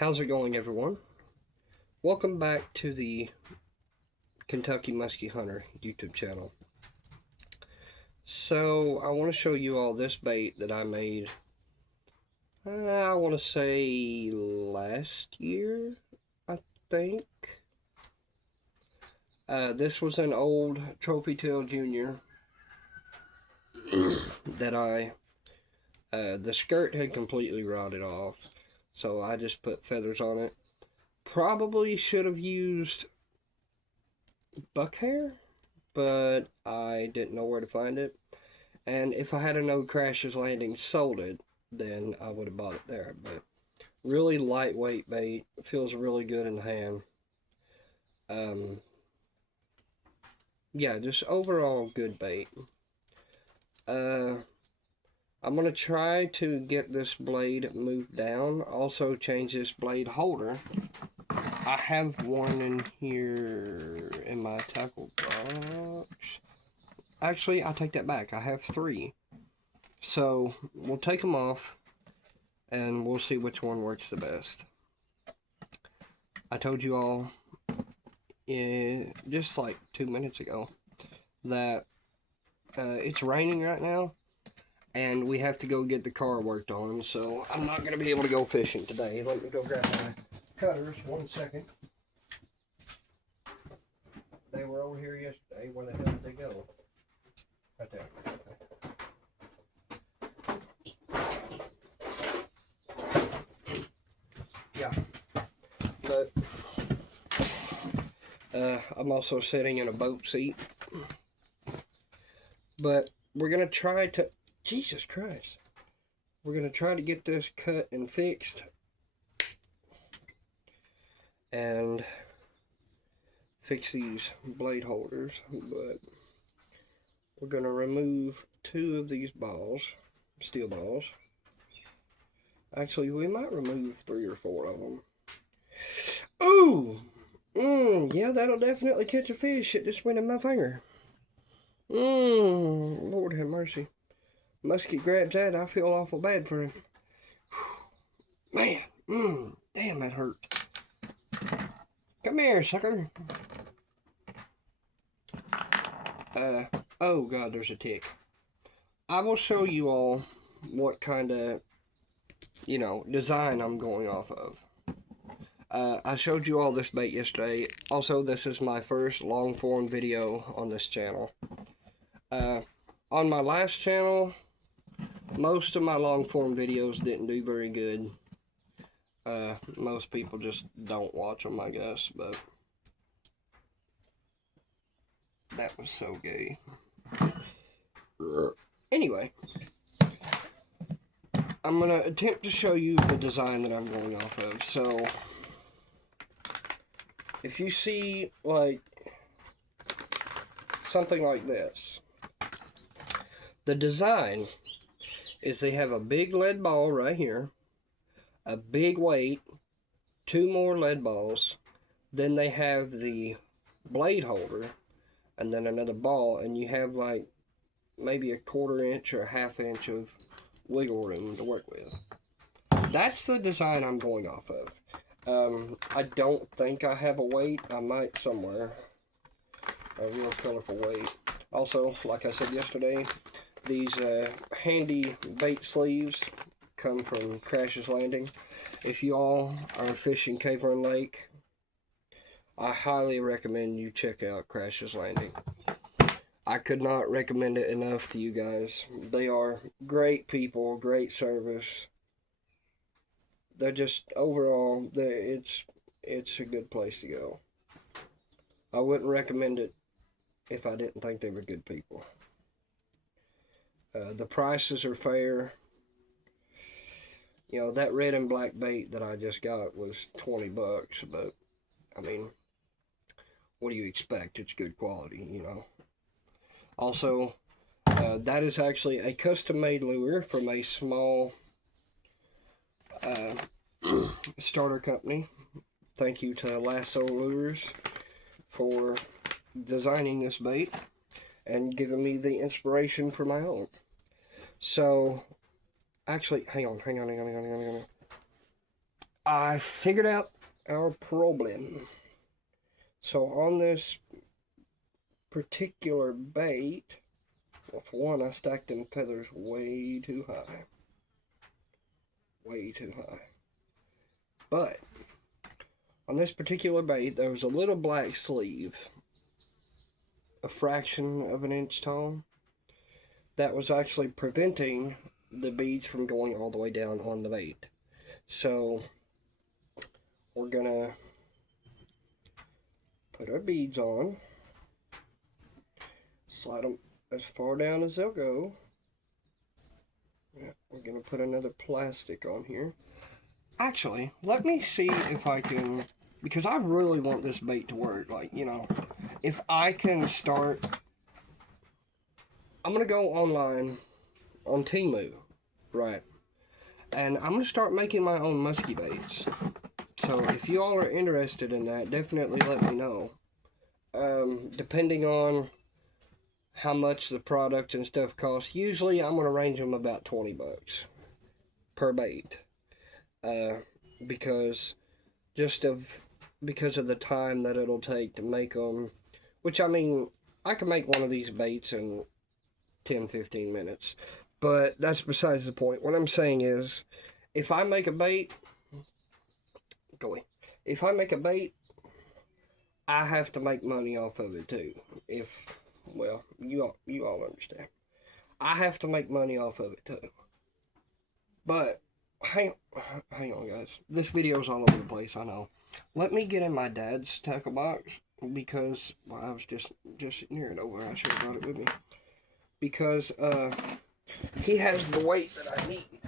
How's it going, everyone? Welcome back to the Kentucky Muskie Hunter YouTube channel. So, I want to show you all this bait that I made, I want to say last year, I think. This was an old Trophy Tail Junior that the skirt had completely rotted off, so I just put feathers on it. Probably should have used buck hair, but I didn't know where to find it. And if I had known Crash's Landing sold it, then I would have bought it there. But really lightweight bait, feels really good in the hand. Yeah, just overall good bait. I'm going to try to get this blade moved down. Also change this blade holder. I have one in here in my tackle box. Actually, I take that back. I have three. So, we'll take them off, and we'll see which one works the best. I told you all just like 2 minutes ago that it's raining right now, and we have to go get the car worked on, so I'm not going to be able to go fishing today. Let me go grab my cutters 1 second. They were over here yesterday. Where the hell did they go? Right there. Yeah, but I'm also sitting in a boat seat. But we're going to try to, Jesus Christ, we're going to try to get this cut and fixed and fix these blade holders. But we're going to remove 2 of these balls, steel balls. Actually, we might remove 3 or 4 of them. Ooh! Yeah, that'll definitely catch a fish. It just went in my finger. Lord have mercy. Muskie grabs that, I feel awful bad for him. Man, damn, that hurt. Come here, sucker. Oh God, there's a tick. I will show you all what kind of, design I'm going off of. I showed you all this bait yesterday. Also, this is my first long form video on this channel. On my last channel, most of my long form videos didn't do very good. Most people just don't watch them, I guess, but that was so gay. Anyway, I'm going to attempt to show you the design that I'm going off of. So, if you see, like, something like this, the design is they have a big lead ball right here, a big weight, 2 more lead balls, then they have the blade holder, and then another ball, and you have like maybe a 1/4 inch or a 1/2 inch of wiggle room to work with. That's the design I'm going off of. I don't think I have a weight. I might somewhere. A real colorful weight. Also, like I said yesterday, these handy bait sleeves come from Crash's Landing. If you all are fishing Cave Run Lake, I highly recommend you check out Crash's Landing. I could not recommend it enough to you guys. They are great people, great service. They're just, overall, it's a good place to go. I wouldn't recommend it if I didn't think they were good people. The prices are fair. You know, that red and black bait that I just got was 20 bucks, but, I mean, what do you expect? It's good quality, you know. Also, that is actually a custom-made lure from a small starter company. Thank you to Lasso Lures for designing this bait and giving me the inspiration for my own. So, actually, hang on. I figured out our problem. So on this particular bait, well, for one, I stacked them feathers way too high. Way too high. But on this particular bait, there was a little black sleeve, a fraction of an inch tall, that was actually preventing the beads from going all the way down on the bait. So we're gonna put our beads on, slide them as far down as they'll go. Yeah, we're gonna put another plastic on here. Actually, let me see if I can, because I really want this bait to work. Like, you know, if I can start, I'm gonna go online on Temu, right? And I'm gonna start making my own musky baits. So if you all are interested in that, definitely let me know. Depending on how much the product and stuff costs, usually I'm gonna range them about 20 bucks per bait. Because of the time that it'll take to make them, which I mean, I can make one of these baits in 10-15 minutes, but that's besides the point. What I'm saying is, if I make a bait, if I make a bait, I have to make money off of it too. Well, you all understand. I have to make money off of it too. But hang on, guys. This video's all over the place, I know. Let me get in my dad's tackle box, because, well, I was just near it over. I should have brought it with me. Because, he has the weight that I need.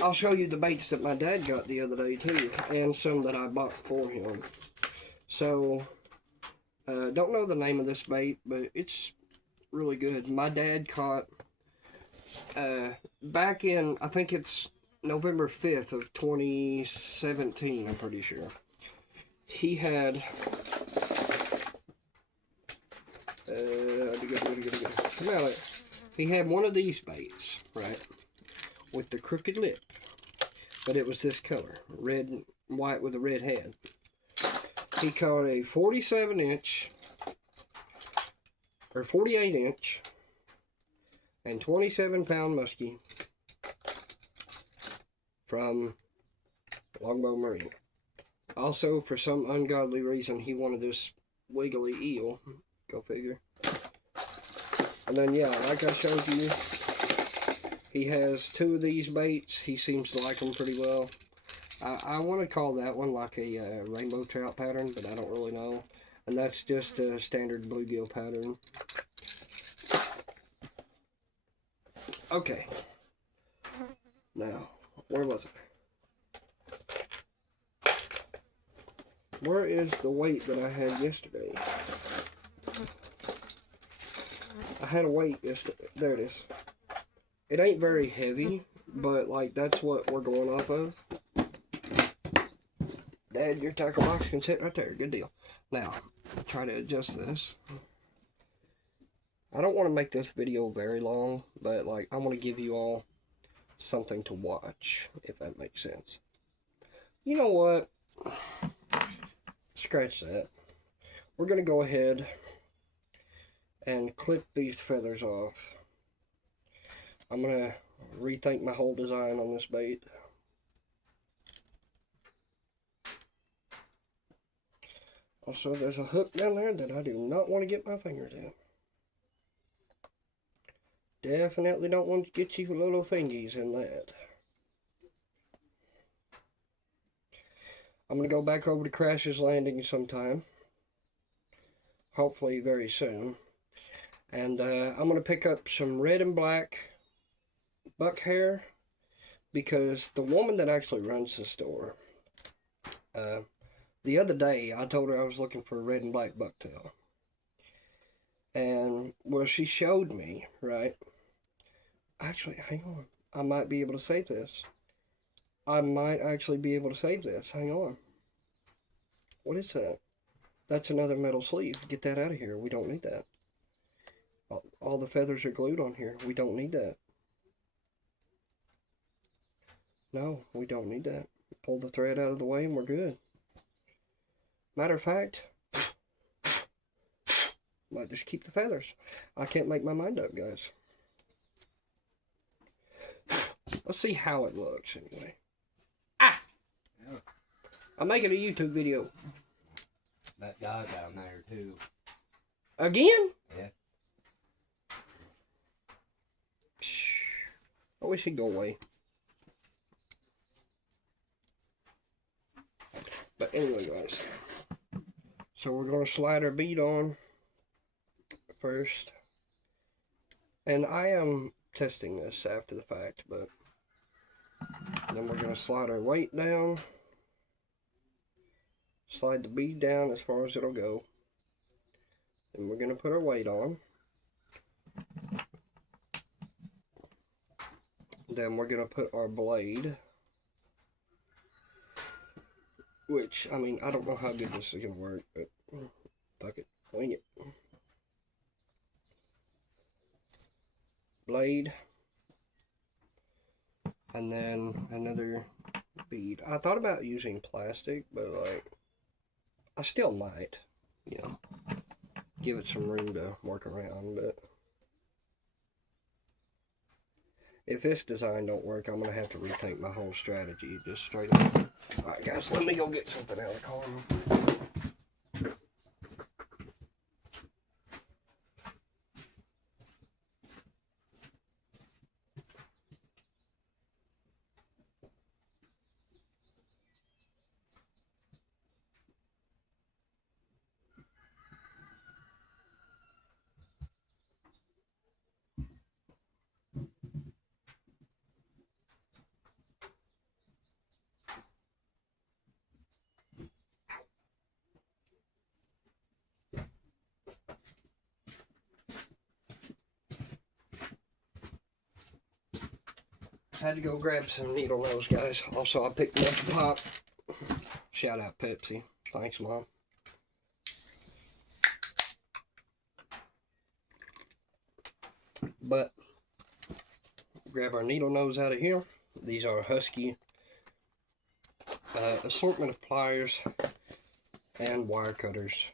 I'll show you the baits that my dad got the other day too, and some that I bought for him. So, don't know the name of this bait, but it's really good. My dad caught, back in, I think it's November 5th of 2017, I'm pretty sure. He had, come out. He had one of these baits, right, with the crooked lip, but it was this color, red and white with a red head. He caught a 47-inch, or 48-inch, and 27-pound muskie from Longbow Marine. Also, for some ungodly reason, he wanted this wiggly eel. Go figure. And then, yeah, like I showed you, he has two of these baits. He seems to like them pretty well. I want to call that one like a rainbow trout pattern, but I don't really know. And that's just a standard bluegill pattern. Okay. Now, where was it? Where is the weight that I had yesterday? I had a weight yesterday. There it is. It ain't very heavy, but like that's what we're going off of. Dad, your tackle box can sit right there. Good deal. Now, I'll try to adjust this. I don't want to make this video very long, but like I want to give you all something to watch, if that makes sense. You know what? Scratch that. We're going to go ahead and clip these feathers off. I'm going to rethink my whole design on this bait. Also, there's a hook down there that I do not want to get my fingers in. Definitely don't want to get you little fingies in that. I'm going to go back over to Crash's Landing sometime. Hopefully very soon. And I'm going to pick up some red and black buck hair, because the woman that actually runs the store, the other day I told her I was looking for a red and black bucktail. And, well, she showed me, right? Actually, hang on. I might be able to save this. I might actually be able to save this. Hang on. What is that? That's another metal sleeve. Get that out of here. We don't need that. all the feathers are glued on here. We don't need that. No, we don't need that. Pull the thread out of the way and we're good. Matter of fact, might just keep the feathers. I can't make my mind up, guys. Let's see how it looks anyway. Ah! Yeah. I'm making a YouTube video. That guy down there too. Again? Yeah. I wish he'd go away. But anyway, guys. So we're going to slide our bead on first. And I am testing this after the fact, but then we're going to slide our weight down. Slide the bead down as far as it'll go. Then we're going to put our weight on. Then we're going to put our blade. Which, I mean, I don't know how good this is going to work, but fuck it, wing it. Blade. And then another bead. I thought about using plastic, but like, I still might, you know, give it some room to work around, but if this design don't work, I'm going to have to rethink my whole strategy, just straight up. Alright guys, let me go get something out of the car. Had to go grab some needle nose, guys. Also, I picked up the pop. Shout out Pepsi. Thanks, Mom. But, grab our needle nose out of here. These are Husky assortment of pliers and wire cutters.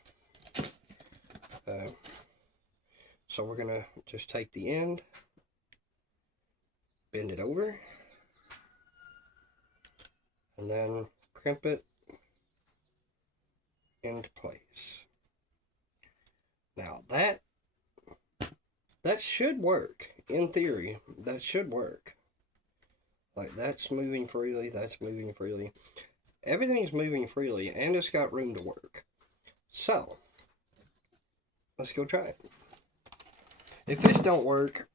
So we're going to just take the end, bend it over, and then crimp it into place. Now that should work. In theory, that should work. Like, that's moving freely, that's moving freely. Everything's moving freely, and it's got room to work. So, let's go try it. If this don't work,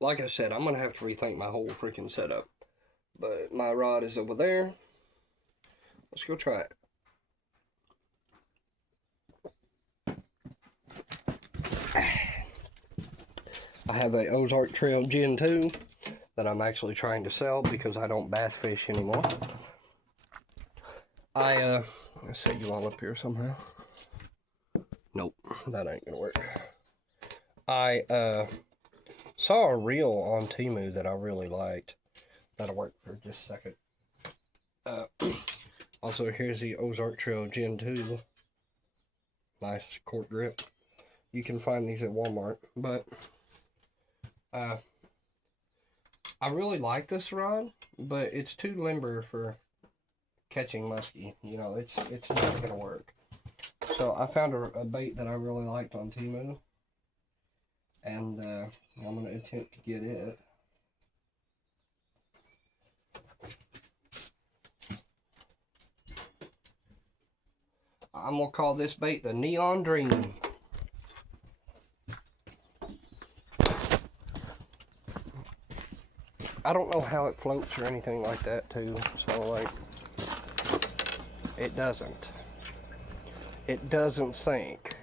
like I said, I'm going to have to rethink my whole freaking setup. But my rod is over there. Let's go try it. I have a Ozark Trail Gen 2 that I'm actually trying to sell because I don't bass fish anymore. Let's set you all up here somehow. Nope, that ain't gonna work. I saw a reel on Temu that I really liked. That'll work for just a second. Also, here's the Ozark Trail Gen 2. Nice cork grip. You can find these at Walmart, but I really like this rod, but it's too limber for catching muskie. You know, it's not gonna work. So I found a bait that I really liked on Temu, and I'm gonna attempt to get it. I'm gonna call this bait the Neon Dream. I don't know how it floats or anything like that too, so like, it doesn't sink.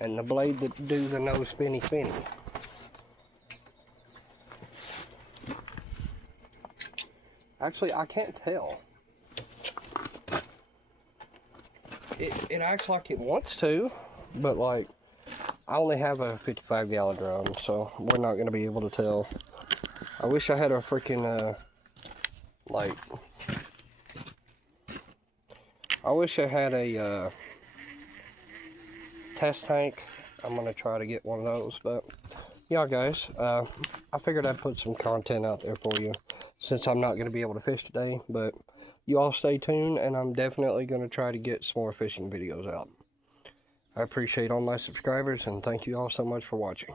And the blade that do the no spinny. Actually, I can't tell. it acts like it wants to, but like, I only have a 55-gallon drum, so we're not going to be able to tell. I wish I had a freaking, like, I wish I had a, test tank. I'm going to try to get one of those, but, yeah, guys, I figured I'd put some content out there for you, since I'm not going to be able to fish today, but you all stay tuned, and I'm definitely going to try to get some more fishing videos out. I appreciate all my subscribers, and thank you all so much for watching.